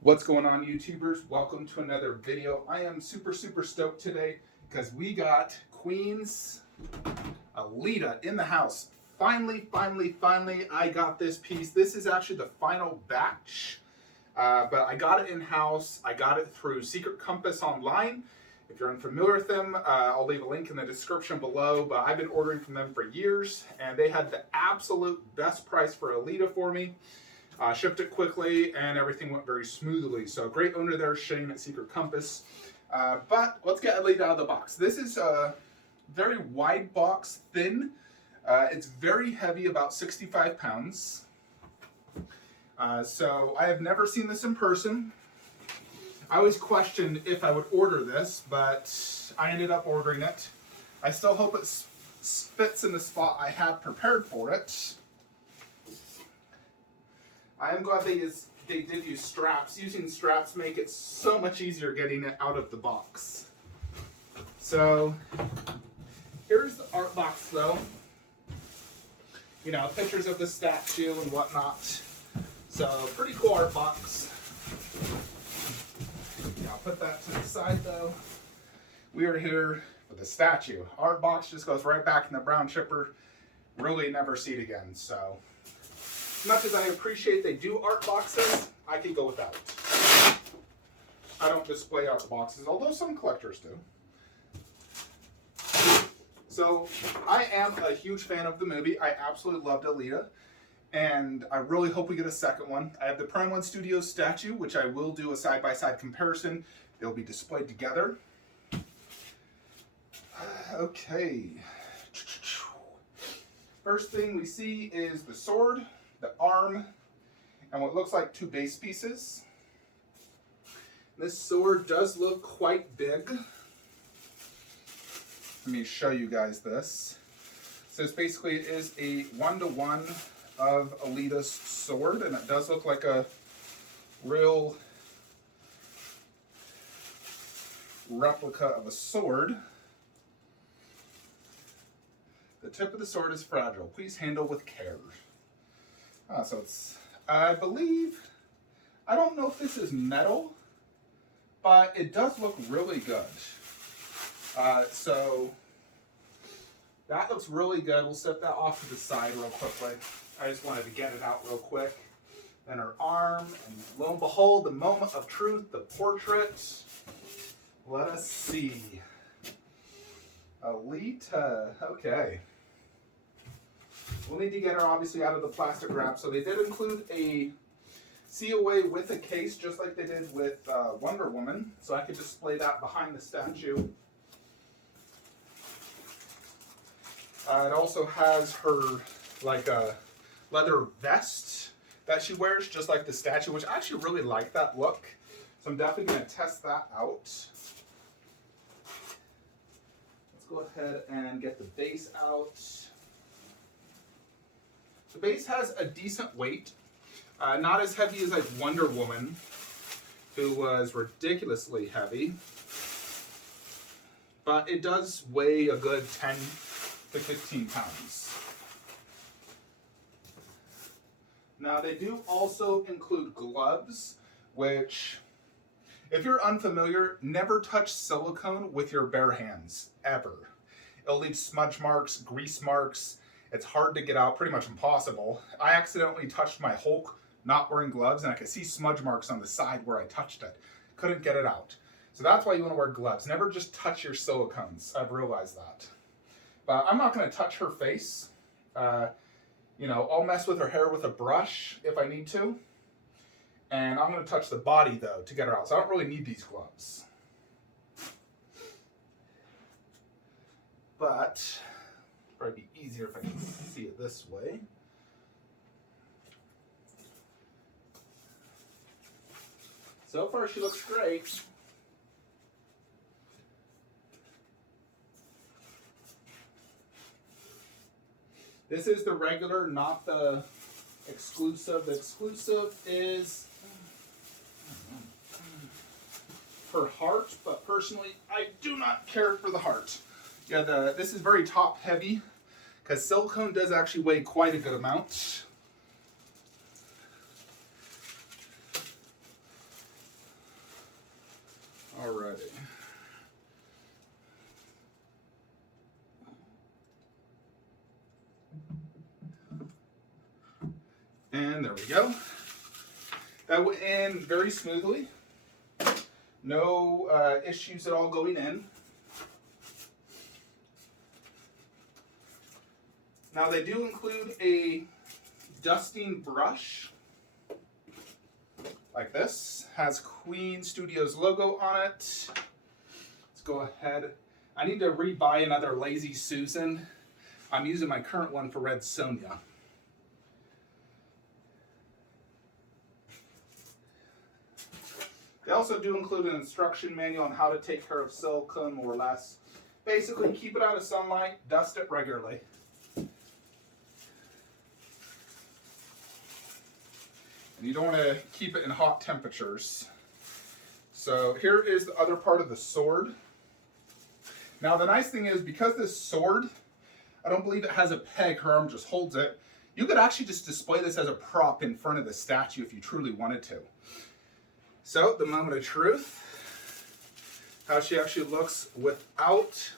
What's going on, YouTubers? Welcome to another video. I am super stoked today because we got Queen's Alita in the house. Finally, I got this piece. This is actually the final batch, but I got it in-house. I got it through Secret Compass online. If you're unfamiliar with them, I'll leave a link in the description below, but I've been ordering from them for years, and they had the absolute best price for Alita for me. Shipped it quickly, and everything went very smoothly. So great owner there, Shane at Secret Compass. But let's get Alita out of the box. This is a very wide box, thin. It's very heavy, about 65 pounds. So I have never seen this in person. I always questioned if I would order this, but I ended up ordering it. I still hope it fits in the spot I had prepared for it. I am glad they did use straps. Using straps make it so much easier getting it out of the box. So here's the art box though. You know, pictures of the statue and whatnot. So pretty cool art box. Yeah, I'll put that to the side though. We are here for the statue. Art box just goes right back in the brown chipper. Really never see it again, so. As much as I appreciate they do art boxes, I could go without it. I don't display art boxes, although some collectors do. So, I am a huge fan of the movie. I absolutely loved Alita, and I really hope we get a second one. I have the Prime 1 Studios statue, which I will do a side-by-side comparison. They'll be displayed together. Okay. First thing we see is the sword, the arm, and what looks like two base pieces. This sword does look quite big. Let me show you guys this. So it's basically it is a 1-to-1 of Alita's sword, and it does look like a real replica of a sword. The tip of the sword is fragile. Please handle with care. So it's, I believe, I don't know if this is metal, but it does look really good. So that looks really good. We'll set that off to the side real quickly. I just wanted to get it out real quick. Then her arm, and lo and behold, the moment of truth, the portrait. Let us see. Alita, okay. We'll need to get her obviously out of the plastic wrap. So they did include a COA with a case, just like they did with Wonder Woman. So I could display that behind the statue. It also has her like a leather vest that she wears, just like the statue, which I actually really like that look. So I'm definitely going to test that out. Let's go ahead and get the base out. The base has a decent weight, not as heavy as like Wonder Woman, who was ridiculously heavy, but it does weigh a good 10 to 15 pounds. Now they do also include gloves, which, if you're unfamiliar, never touch silicone with your bare hands, ever. It'll leave smudge marks, grease marks. It's hard to get out, pretty much impossible. I accidentally touched my Hulk not wearing gloves, and I could see smudge marks on the side where I touched it. Couldn't get it out. So that's why you want to wear gloves. Never just touch your silicones. I've realized that. But I'm not going to touch her face. You know, I'll mess with her hair with a brush if I need to. And I'm going to touch the body, though, to get her out. So I don't really need these gloves. But probably be easier if I can see it this way. So far, she looks great. This is the regular, not the exclusive. The exclusive is her heart, but personally, I do not care for the heart. Yeah, this is very top heavy because silicone does actually weigh quite a good amount. Alrighty. And there we go. That went in very smoothly. No issues at all going in. Now they do include a dusting brush, like this. Has Queen Studios logo on it. Let's go ahead. I need to rebuy another Lazy Susan. I'm using my current one for Red Sonja. They also do include an instruction manual on how to take care of silicone more or less. Basically, keep it out of sunlight, dust it regularly. And you don't want to keep it in hot temperatures. So here is the other part of the sword. Now the nice thing is, because this sword, I don't believe it has a peg, her arm just holds it. You could actually just display this as a prop in front of the statue if you truly wanted to. So, the moment of truth, how she actually looks without.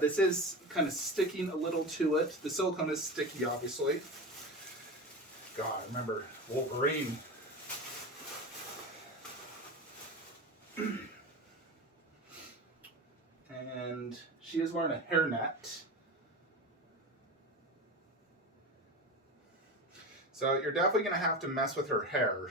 This is kind of sticking a little to it. The silicone is sticky, obviously. God, I remember Wolverine. And she is wearing a hairnet. So you're definitely going to have to mess with her hair.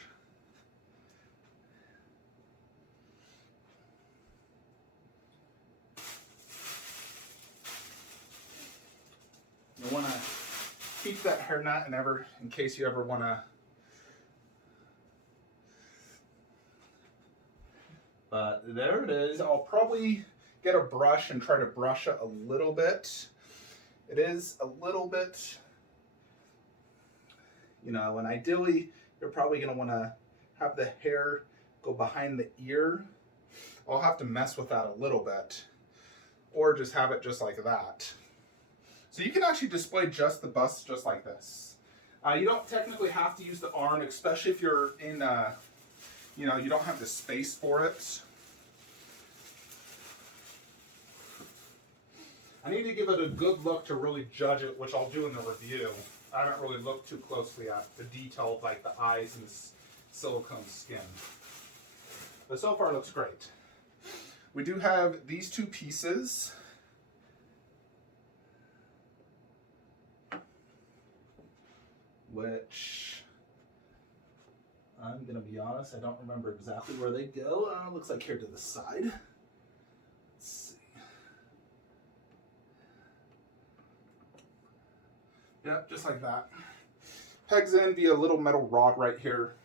You want to keep that hairnet in case you ever want to. But there it is. I'll probably get a brush and try to brush it a little bit. It is a little bit, you know, and ideally you're probably going to want to have the hair go behind the ear. I'll have to mess with that a little bit, or just have it just like that. So you can actually display just the bust just like this. You don't technically have to use the arm, especially if you're in, you know, you don't have the space for it. I need to give it a good look to really judge it, which I'll do in the review. I haven't really looked too closely at the detail of like the eyes and the silicone skin. But so far it looks great. We do have these two pieces. Which, I'm going to be honest, I don't remember exactly where they go. Looks like here to the side. Let's see. Yep, just like that. Pegs in via a little metal rod right here.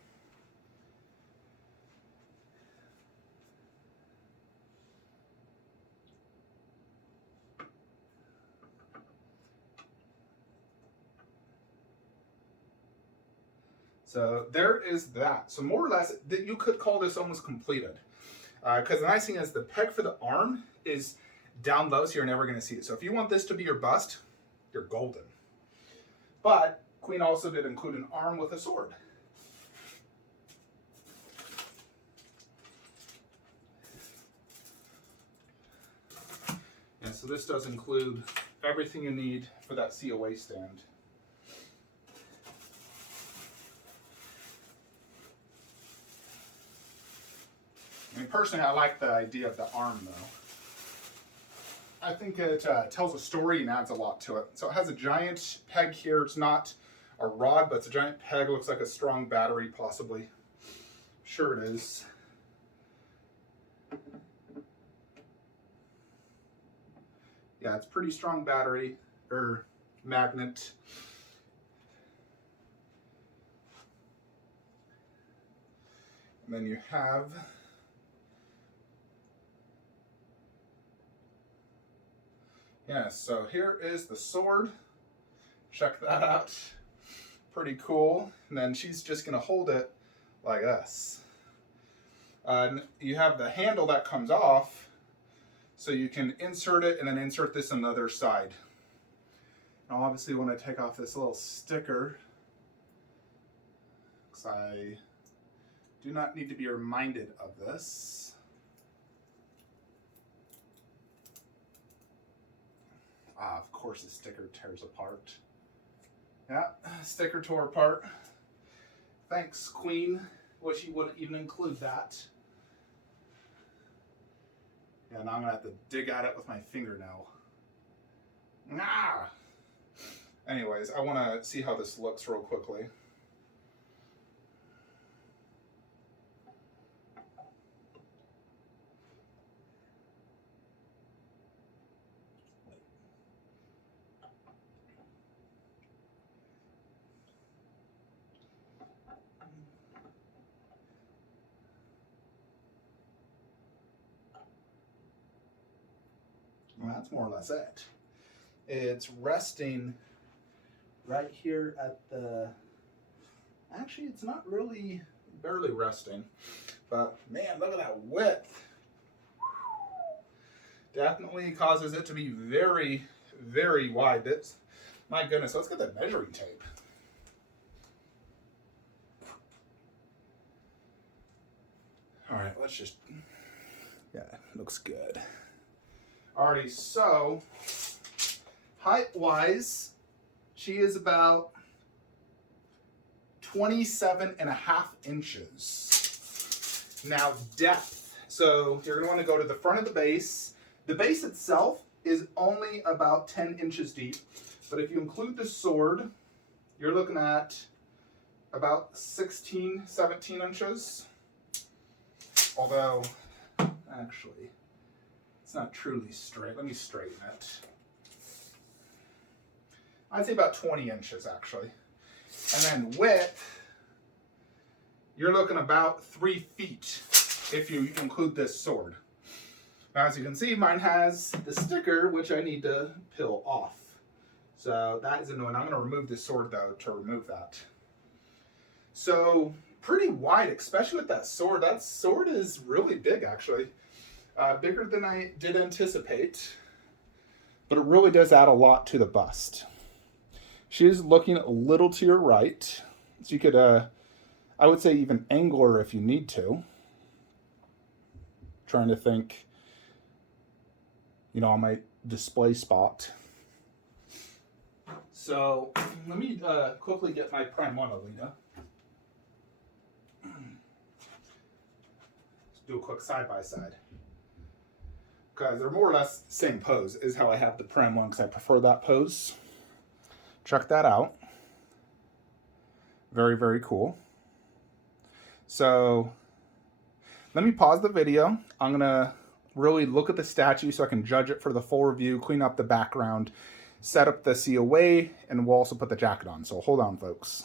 So there is that. So more or less, you could call this almost completed. Because the nice thing is the peg for the arm is down low, so you're never going to see it. So if you want this to be your bust, you're golden. But Queen also did include an arm with a sword. And so this does include everything you need for that COA stand. I mean, personally, I like the idea of the arm, though. I think it tells a story and adds a lot to it. So it has a giant peg here. It's not a rod, but it's a giant peg. It looks like a strong battery, possibly. Sure it is. Yeah, it's pretty strong battery, or magnet. And then you have so here is the sword. Check that out. Pretty cool. And then she's just going to hold it like this. You have the handle that comes off, so you can insert it and then insert this on the other side. Now obviously you want to take off this little sticker, because I Do not need to be reminded of this. Ah, of course the sticker tears apart. Yeah, sticker tore apart. Thanks, Queen. Wish you wouldn't even include that. Yeah, now I'm gonna have to dig at it with my fingernail. Ah! Anyways, I wanna see how this looks real quickly. Well, that's more or less it. It's resting right here at the, actually it's not really, barely resting, but man, look at that width. Definitely causes it to be very, very wide. That's, my goodness, let's get the measuring tape. All right, let's just, yeah, looks good. Alrighty, so height-wise, she is about 27.5 inches. Now depth, so you're gonna wanna go to the front of the base. The base itself is only about 10 inches deep, but if you include the sword, you're looking at about 16, 17 inches. Although, actually, it's not truly straight. Let me straighten it. I'd say about 20 inches, actually. And then width, you're looking about 3 feet if you include this sword. Now, as you can see, mine has the sticker, which I need to peel off. So that is annoying. I'm going to remove this sword, though, to remove that. So pretty wide, especially with that sword. That sword is really big, actually. Bigger than I did anticipate, but it really does add a lot to the bust. She is looking a little to your right, so you could, I would say even angle her if you need to. Trying to think, you know, on my display spot. So let me quickly get my Prime 1 Alita. Let's do a quick side-by-side. Because they're more or less the same pose is how I have the Prime 1, because I prefer that pose. Check that out. Very, very cool. So let me pause the video. I'm going to really look at the statue so I can judge it for the full review, clean up the background, set up the COA, and we'll also put the jacket on. So hold on, folks.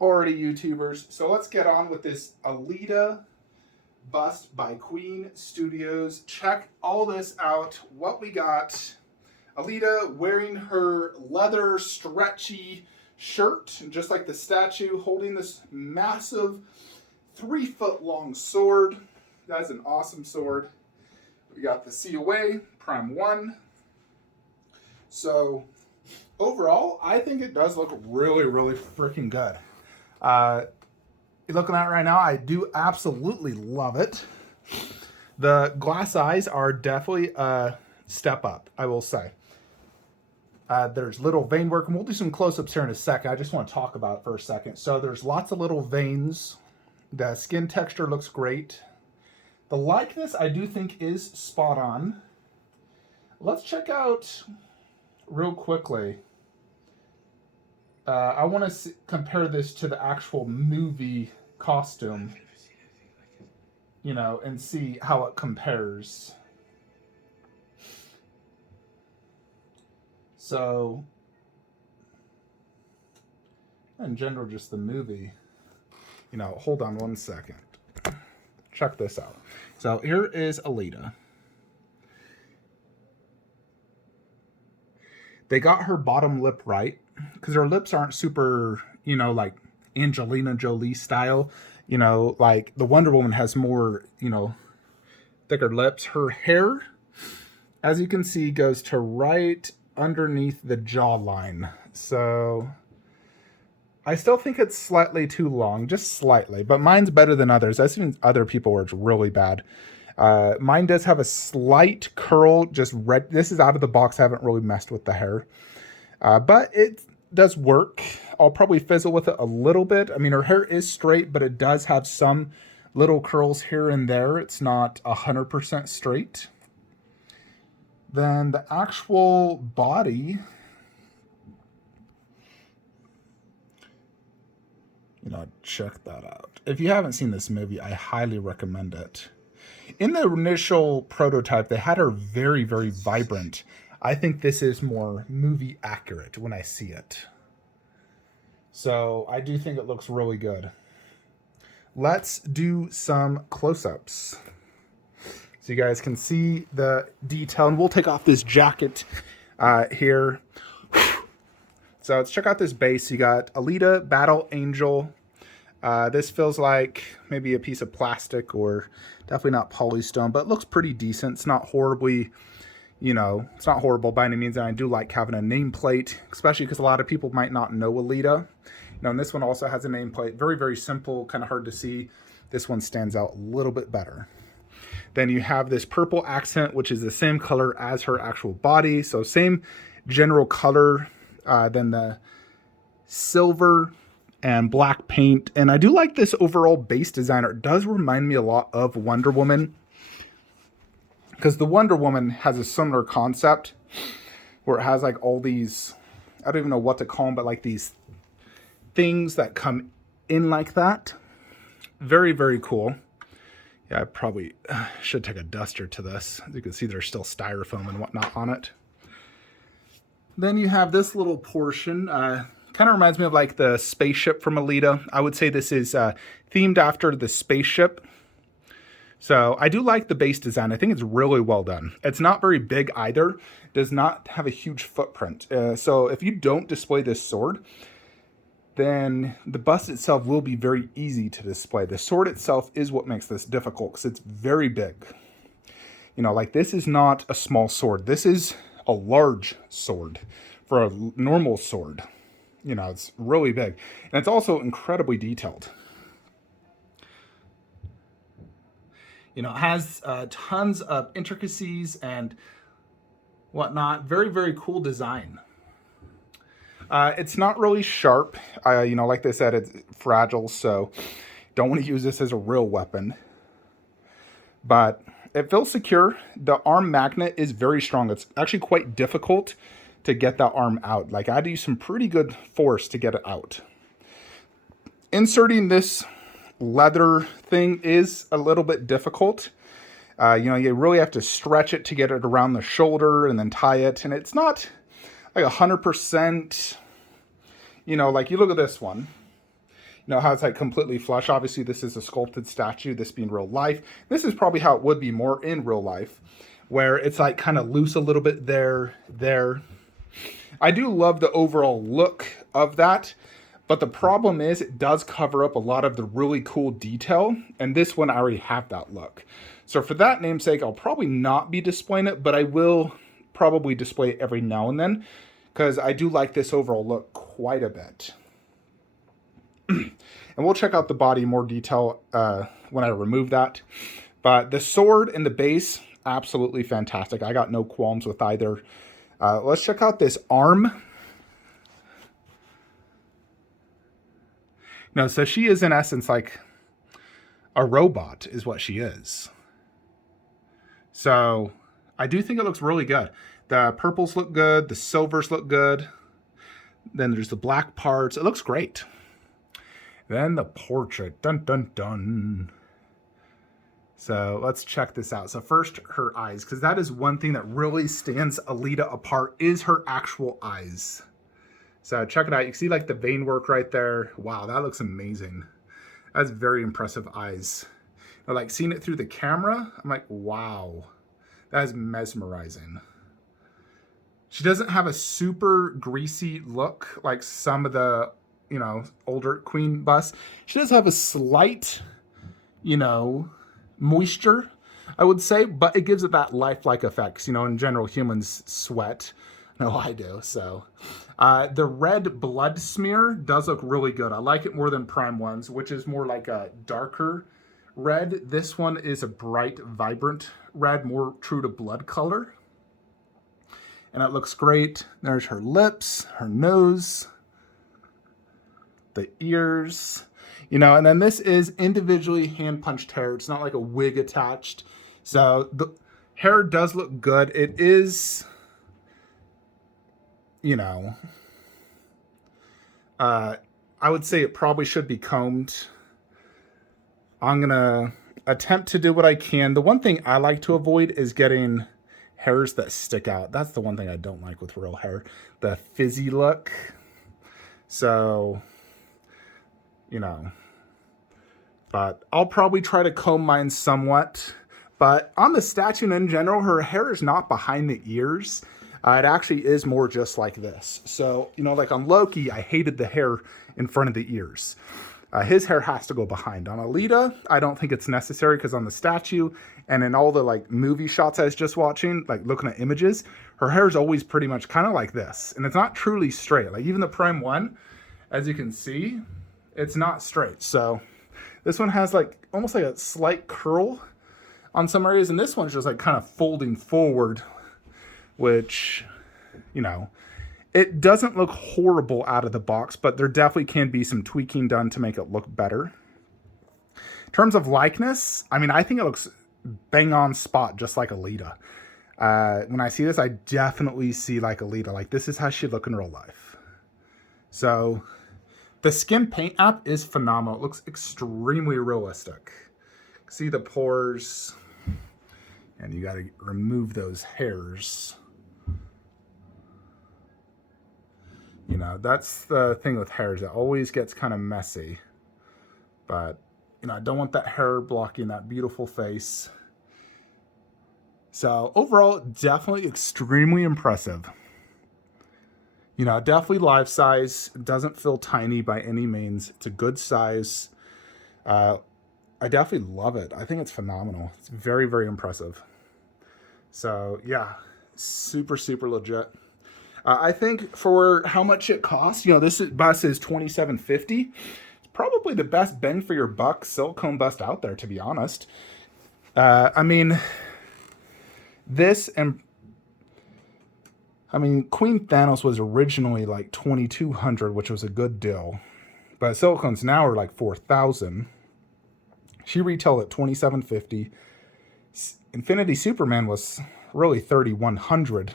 Alrighty, YouTubers. So let's get on with this Alita bust by Queen Studios. Check all this out. What we got. Alita wearing her leather stretchy shirt, just like the statue, holding this massive 3-foot-long sword. That is an awesome sword. We got the COA, Prime 1. So overall, I think it does look really, really freaking good. You're looking at it right now, I do absolutely love it. The glass eyes are definitely a step up, I will say. There's little vein work, and we'll do some close-ups here in a second. I just want to talk about it for a second. So there's lots of little veins. The skin texture looks great. The likeness, I do think, is spot on. Let's check out real quickly. I want to compare this to the actual movie costume, you know, and see how it compares. So, in general, just the movie, you know, hold on one second. Check this out. So here is Alita. They got her bottom lip right, because her lips aren't super, you know, like Angelina Jolie style. You know, like the Wonder Woman has more, you know, thicker lips. Her hair, as you can see, goes to right underneath the jawline. So I still think it's slightly too long, just slightly, but mine's better than others. I've seen other people where it's really bad. Mine does have a slight curl, just red. This is out of the box. I haven't really messed with the hair, but it does work. I'll probably fizzle with it a little bit. I mean, her hair is straight, but it does have some little curls here and there. It's not 100% straight. Then the actual body, check that out. If you haven't seen this movie, I highly recommend it. In the initial prototype, they had her very, very vibrant. I think this is more movie accurate when I see it. So I do think it looks really good. Let's do some close-ups so you guys can see the detail. And we'll take off this jacket here. So let's check out this base. You got Alita, Battle Angel. This feels like maybe a piece of plastic, or definitely not polystone, but it looks pretty decent. It's not horribly, it's not horrible by any means. And I do like having a nameplate, especially because a lot of people might not know Alita. And this one also has a nameplate. Very, very simple, kind of hard to see. This one stands out a little bit better. Then you have this purple accent, which is the same color as her actual body. So same general color. Then the silver and black paint. And I do like this overall base design. It does remind me a lot of Wonder Woman, because the Wonder Woman has a similar concept where it has like all these, I don't even know what to call them, but like these things that come in like that. Very, very cool. Yeah, I probably should take a duster to this. As you can see, there's still styrofoam and whatnot on it. Then you have this little portion. Kind of reminds me of like the spaceship from Alita. I would say this is themed after the spaceship. So I do like the base design. I think it's really well done. It's not very big either. Does not have a huge footprint. So if you don't display this sword, then the bust itself will be very easy to display. The sword itself is what makes this difficult, because it's very big. Like this is not a small sword. This is a large sword for a normal sword. It's really big. And it's also incredibly detailed. It has tons of intricacies and whatnot. Very, very cool design. It's not really sharp. Like they said, it's fragile, so don't want to use this as a real weapon. But it feels secure. The arm magnet is very strong. It's actually quite difficult to get that arm out. Like, I had to use some pretty good force to get it out. Inserting this leather thing is a little bit difficult. You really have to stretch it to get it around the shoulder and then tie it. And it's not like 100%, like you look at this one, how it's like completely flush. Obviously this is a sculpted statue, this being real life. This is probably how it would be more in real life, where it's like kind of loose a little bit there. I do love the overall look of that, but the problem is it does cover up a lot of the really cool detail, and this one I already have that look. So for that namesake, I'll probably not be displaying it, but I will probably display it every now and then, because I do like this overall look quite a bit. And we'll check out the body in more detail when I remove that. But the sword and the base, absolutely fantastic. I got no qualms with either. Let's check out this arm. So she is in essence like a robot is what she is. So I do think it looks really good. The purples look good. The silvers look good. Then there's the black parts. It looks great. Then the portrait. Dun, dun, dun. So let's check this out. So first, her eyes, because that is one thing that really stands Alita apart, is her actual eyes. So check it out. You can see like the vein work right there. Wow, that looks amazing. That's very impressive eyes. Like seeing it through the camera, I'm like, wow, that is mesmerizing. She doesn't have a super greasy look like some of the, older Queen busts. She does have a slight, moisture, I would say, but it gives it that lifelike effect. In general, humans sweat. No, I do. So The red blood smear does look really good. I like it more than Prime ones, which is more like a darker red. This one is a bright, vibrant red, more true to blood color. And it looks great. There's her lips, her nose, the ears, you know, and then this is individually hand punched hair. It's not like a wig attached. So the hair does look good. It is, you know, I would say it probably should be combed. I'm going to attempt to do what I can. The one thing I like to avoid is getting hairs that stick out. That's the one thing I don't like with real hair. The fizzy look. So, you know, but I'll probably try to comb mine somewhat. But on the statue in general, her hair is not behind the ears. It actually is more just like this. So, you know, like on Loki, I hated the hair in front of the ears. His hair has to go behind. On Alita, I don't think it's necessary because on the statue and in all the like movie shots I was just watching, like looking at images, her hair is always pretty much kind of like this. And it's not truly straight. Like even the Prime 1, as you can see, it's not straight. So this one has like almost like a slight curl on some areas. And this one's just like kind of folding forward, which, you know, it doesn't look horrible out of the box, but there definitely can be some tweaking done to make it look better. In terms of likeness, I mean, I think it looks bang on spot, just like Alita. When I see this, I definitely see like Alita. Like this is how she'd look in real life. So the skin paint app is phenomenal. It looks extremely realistic. See the pores, and you got to remove those hairs. You know, that's the thing with hairs. It always gets kind of messy. But, you know, I don't want that hair blocking that beautiful face. So, overall, definitely extremely impressive. You know, definitely life size. It doesn't feel tiny by any means. It's a good size. I definitely love it. I think it's phenomenal. It's very, very impressive. So, yeah, super, super legit. I think for how much it costs, you know, this bus is $27.50. It's probably the best bang for your buck silicone bust out there, to be honest. I mean, this and I mean, Queen Thanos was originally like $2,200, which was a good deal, but silicones now are like $4,000. She retailed at $27.50. Infinity Superman was really $3,100.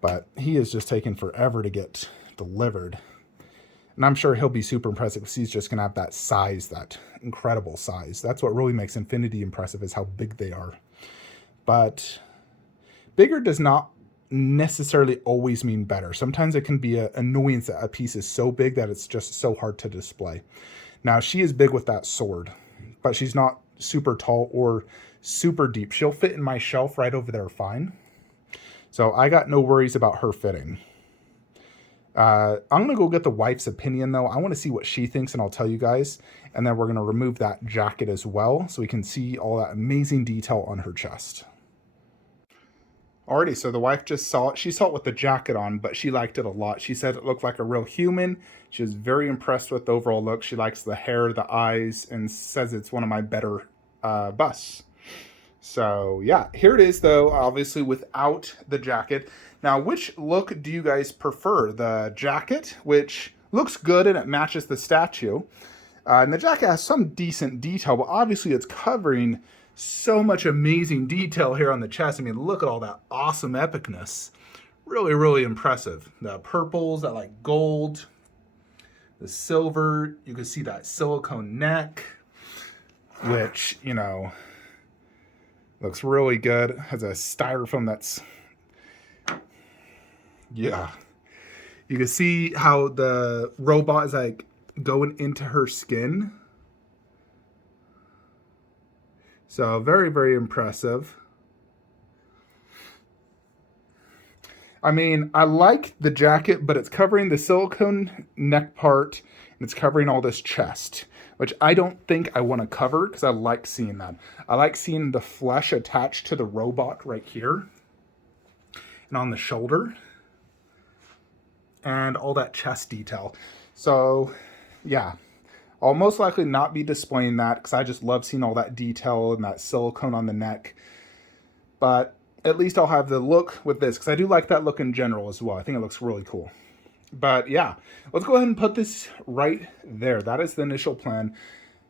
But he is just taking forever to get delivered. And I'm sure he'll be super impressive because he's just going to have that size, that incredible size. That's what really makes Infinity impressive, is how big they are. But bigger does not necessarily always mean better. Sometimes it can be an annoyance that a piece is so big that it's just so hard to display. Now, she is big with that sword, but she's not super tall or super deep. She'll fit in my shelf right over there fine. So I got no worries about her fitting. I'm going to go get the wife's opinion, though. I want to see what she thinks, and I'll tell you guys. And then we're going to remove that jacket as well, so we can see all that amazing detail on her chest. Alrighty, so the wife just saw it. She saw it with the jacket on, but she liked it a lot. She said it looked like a real human. She was very impressed with the overall look. She likes the hair, the eyes, and says it's one of my better busts. So, yeah, here it is, though, obviously without the jacket. Now, which look do you guys prefer? The jacket, which looks good and it matches the statue. And the jacket has some decent detail, but obviously it's covering so much amazing detail here on the chest. I mean, look at all that awesome epicness. Really, really impressive. The purples, that like gold, the silver. You can see that silicone neck, which, you know, looks really good. Has a styrofoam that's, yeah. You can see how the robot is like going into her skin. So very, very impressive. I mean, I like the jacket, but it's covering the silicone neck part and it's covering all this chest, which I don't think I want to cover because I like seeing that. I like seeing the flesh attached to the robot right here and on the shoulder. and all that chest detail. So yeah, I'll most likely not be displaying that because I just love seeing all that detail and that silicone on the neck. But at least I'll have the look with this because I do like that look in general as well. I think it looks really cool. But yeah, let's go ahead and put this right there. That is the initial plan.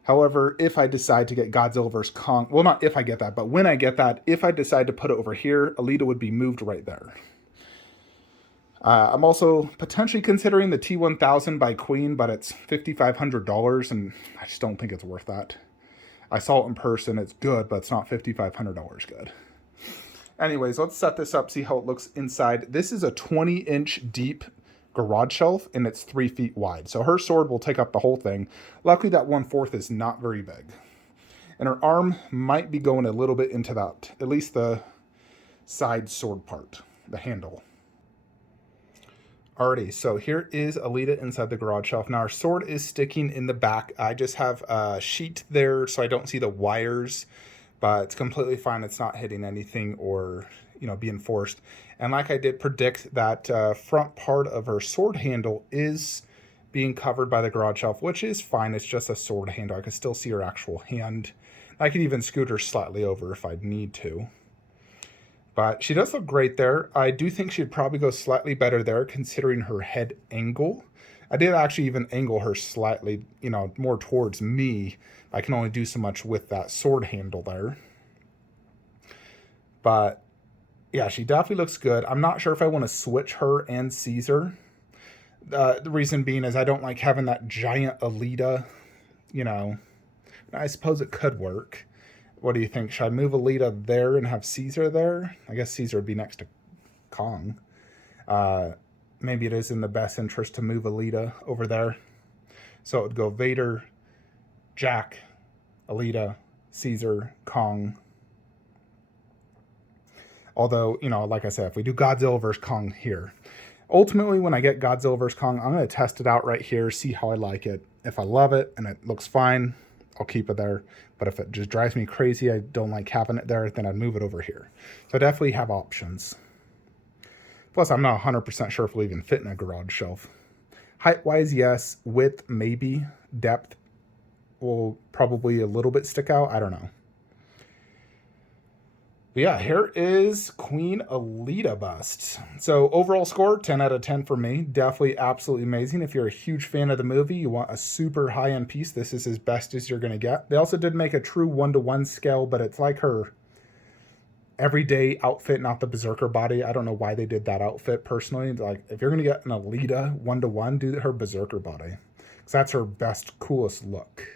However, if I decide to get Godzilla vs. Kong, well, not if I get that, but when I get that, if I decide to put it over here, Alita would be moved right there. I'm also potentially considering the T-1000 by Queen, but it's $5,500, and I just don't think it's worth that. I saw it in person. It's good, but it's not $5,500 good. Anyways, let's set this up, see how it looks inside. This is a 20-inch deep garage shelf, and it's 3 feet wide. So her sword will take up the whole thing. Luckily, that 1/4 is not very big. And her arm might be going a little bit into that, at least the side sword part, the handle. Alrighty, so here is Alita inside the garage shelf. Now, our sword is sticking in the back. I just have a sheet there so I don't see the wires, but it's completely fine. It's not hitting anything or, being forced. And like I did predict, that front part of her sword handle is being covered by the garage shelf, which is fine. It's just a sword handle. I can still see her actual hand. I could even scoot her slightly over if I'd need to. But she does look great there. I do think she'd probably go slightly better there considering her head angle. I did actually even angle her slightly, more towards me. I can only do so much with that sword handle there. But yeah, she definitely looks good. I'm not sure if I want to switch her and Caesar. The reason being is I don't like having that giant Alita, I suppose it could work. What do you think? Should I move Alita there and have Caesar there? I guess Caesar would be next to Kong. Maybe it is in the best interest to move Alita over there. So it would go Vader, Jack, Alita, Caesar, Kong. Although, like I said, if we do Godzilla vs. Kong here, ultimately when I get Godzilla vs. Kong, I'm going to test it out right here, see how I like it. If I love it and it looks fine, I'll keep it there. But if it just drives me crazy, I don't like having it there, then I'd move it over here. So I definitely have options. Plus, I'm not 100% sure if it'll even fit in a garage shelf. Height-wise, yes. Width, maybe. Depth will probably a little bit stick out. I don't know. But yeah, here is Queen Alita bust. So overall score, 10 out of 10 for me. Definitely absolutely amazing. If you're a huge fan of the movie, you want a super high-end piece, this is as best as you're going to get. They also did make a true 1-to-1 scale, but it's like her everyday outfit, not the Berserker body. I don't know why they did that outfit personally. Like, if you're going to get an Alita 1-to-1, do her Berserker body. Because that's her best, coolest look.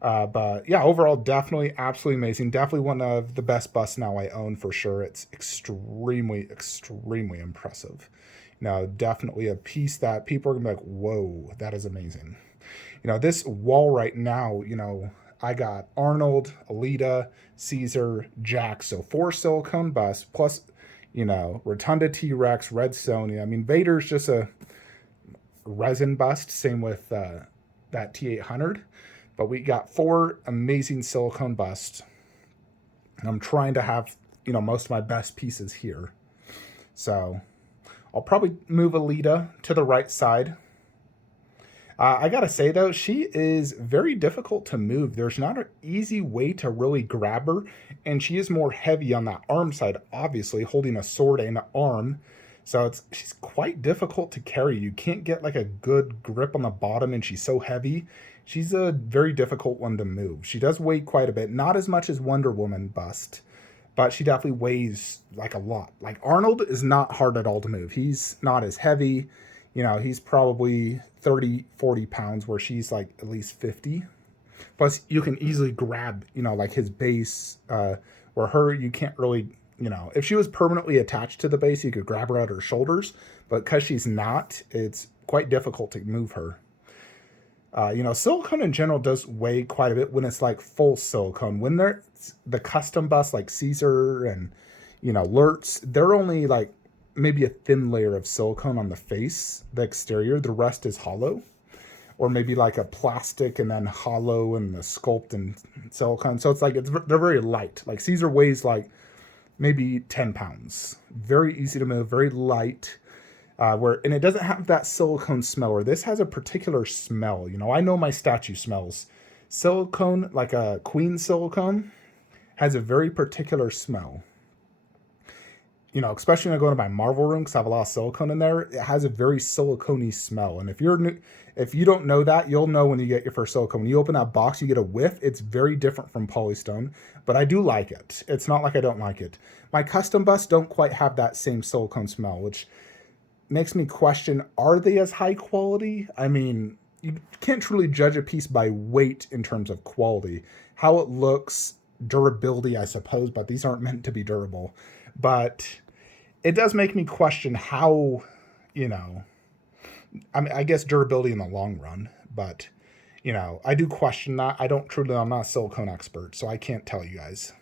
But yeah, overall, definitely absolutely amazing. Definitely one of the best busts now I own for sure. It's extremely, extremely impressive. Definitely a piece that people are gonna be like, whoa, that is amazing. This wall right now, I got Arnold, Alita, Caesar, Jack. So 4 silicone busts plus, Rotunda T-Rex, Red Sonja. I mean, Vader's just a resin bust. Same with that T-800. But we got 4 amazing silicone busts. I'm trying to have, most of my best pieces here. So I'll probably move Alita to the right side. I gotta say, though, she is very difficult to move. There's not an easy way to really grab her. And she is more heavy on that arm side, obviously, holding a sword and an arm. So she's quite difficult to carry. You can't get like a good grip on the bottom, and she's so heavy. She's a very difficult one to move. She does weigh quite a bit, not as much as Wonder Woman bust, but she definitely weighs like a lot. Like Arnold is not hard at all to move. He's not as heavy. He's probably 30, 40 pounds, where she's like at least 50. Plus, you can easily grab, like his base, where her, you can't really, if she was permanently attached to the base, you could grab her at her shoulders. But because she's not, it's quite difficult to move her. Silicone in general does weigh quite a bit when it's like full silicone. When they're the custom bust like Caesar and, Lurtz, they're only like maybe a thin layer of silicone on the face, the exterior. The rest is hollow. Or maybe like a plastic and then hollow and the sculpt and silicone. So it's like, they're very light. Like Caesar weighs like maybe 10 pounds. Very easy to move, very light. And it doesn't have that silicone smell, or this has a particular smell. You know, I know my statue smells. Silicone, like a queen silicone, has a very particular smell. You know, especially when I go into my Marvel room because I have a lot of silicone in there. It has a very silicone-y smell. And if you don't know that, you'll know when you get your first silicone. When you open that box, you get a whiff. It's very different from Polystone, but I do like it. It's not like I don't like it. My custom busts don't quite have that same silicone smell, which makes me question, are they as high quality? I mean, you can't truly judge a piece by weight in terms of quality. How it looks, durability, I suppose, but these aren't meant to be durable. But it does make me question how, you know, I mean, I guess durability in the long run, but, you know, I do question that. I'm not a silicone expert, so I can't tell you guys.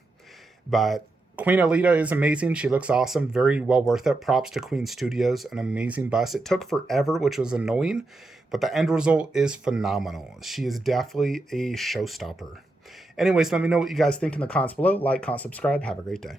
But Queen Alita is amazing. She looks awesome. Very well worth it. Props to Queen Studios. An amazing bust. It took forever, which was annoying, but the end result is phenomenal. She is definitely a showstopper. Anyways, let me know what you guys think in the comments below. Like, comment, subscribe. Have a great day.